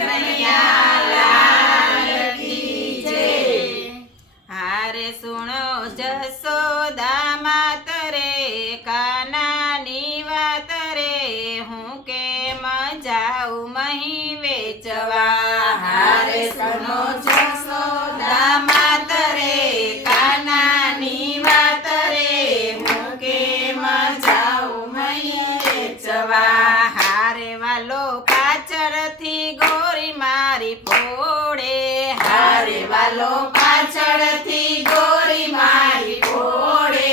કનૈયા લાલ કી જય। હારે સુણો જસોદા માત રે કાનાની વાત રે હું કેમ જાઉં મહી વેચવા। હારે સુણો જસોદા માત રે કાનાની વાત રે હું કેમ જાઉં મહી વેચવા। હારે વાલો પાછળથી ગોરી મારી ફોડે। હારે વાલો પાછળથી ગોરી મારી ફોડે।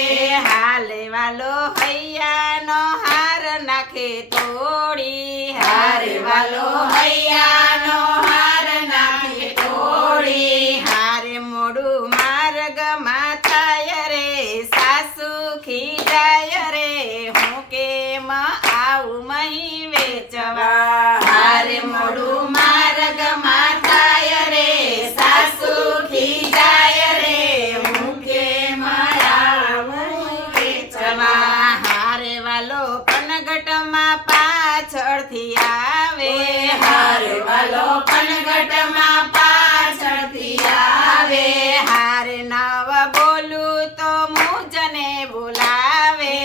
હાલે વાલો હૈયાનો હાર નાખે તોડી। હારે વાલો હૈયાનો હાર નાખે તોડી। હારે મોડું માર્ગમાં થાય રે સાસુ ખીજાય રે હું કેમ આવું મહી વેચવા। હારે મોડું માર્ગમાં થાય રે સાસુ ખીજાય રે હું કેમ આવું વેચવા। હારે વાલો પનગટમાં પાછળથી આવે। હારે વાલો પનગટમાં પાછળથી આવે। હારે નવ બોલું તો મુજને બોલાવે।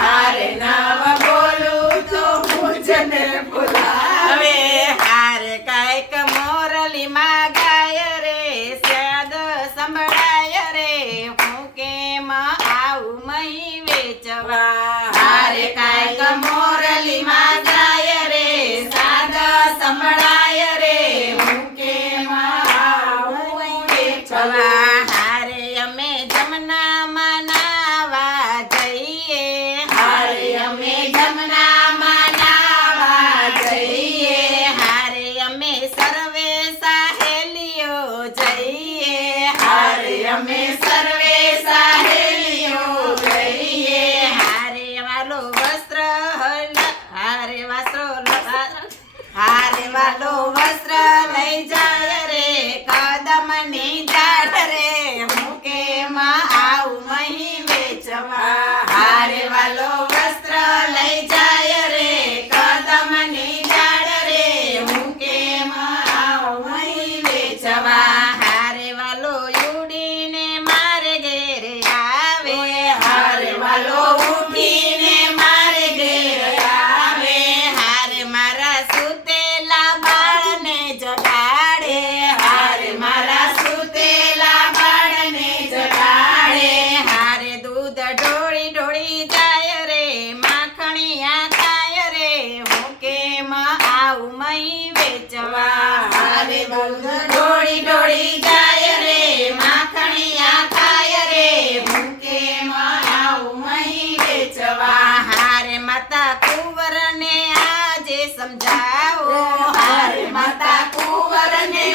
હારે નવ બોલું તો મુજને બોલાવે। હારે કાંઈક મોરલીમાં ગાય રે સ્યાદ સંભળાય રે હું કેમ આવું મહી વેચવા। હારે કાંઈક મોરલીમાં ગાય રે સ્યાદ સંભળાય રે હું કેમ આવું વેચવા। હારે અમે જમનામાં નાવા જઈએ। હારે અમે જમનામાં નાવા જઈએ। હારે અમે સર્વે સહેલીઓ જઈએ। હારે અમે સર્વે સહેલીઓ જઈએ। હારે વાલો વસ્ત્ર હારે વાલો વસ્ત્ર લઈ જાય રે કદમની ઝાડ રે હું કેમ આવું મહી વેચવા। હારે વાલો વસ્ત્ર લઈ જાય રે કદમની ઝાડ રે હું કેમ આવું મહી વેચવા। હારે વાલો ઉડીને મારે ઘેરે આવે। હારે વાલો ઉઠીને મારે ઘેરે આવે। હારે મારા સુતેલા બાળને જગાડે। હારે મારા સુતેલા બાળને જગાડે। હારે દૂધ ઢોળી ઢોળી જાય રે માખણિયા ખાય રે હું કેમ આવું મહી વેચવા। હારે દૂધ ઢોળી ઢોળી જાય રે માખણિયા ખાય રે હું કેમ આવું મહી વેચવા। હારે માતા કુંવરને આજે સમજાવો। હારે માતા કુંવરને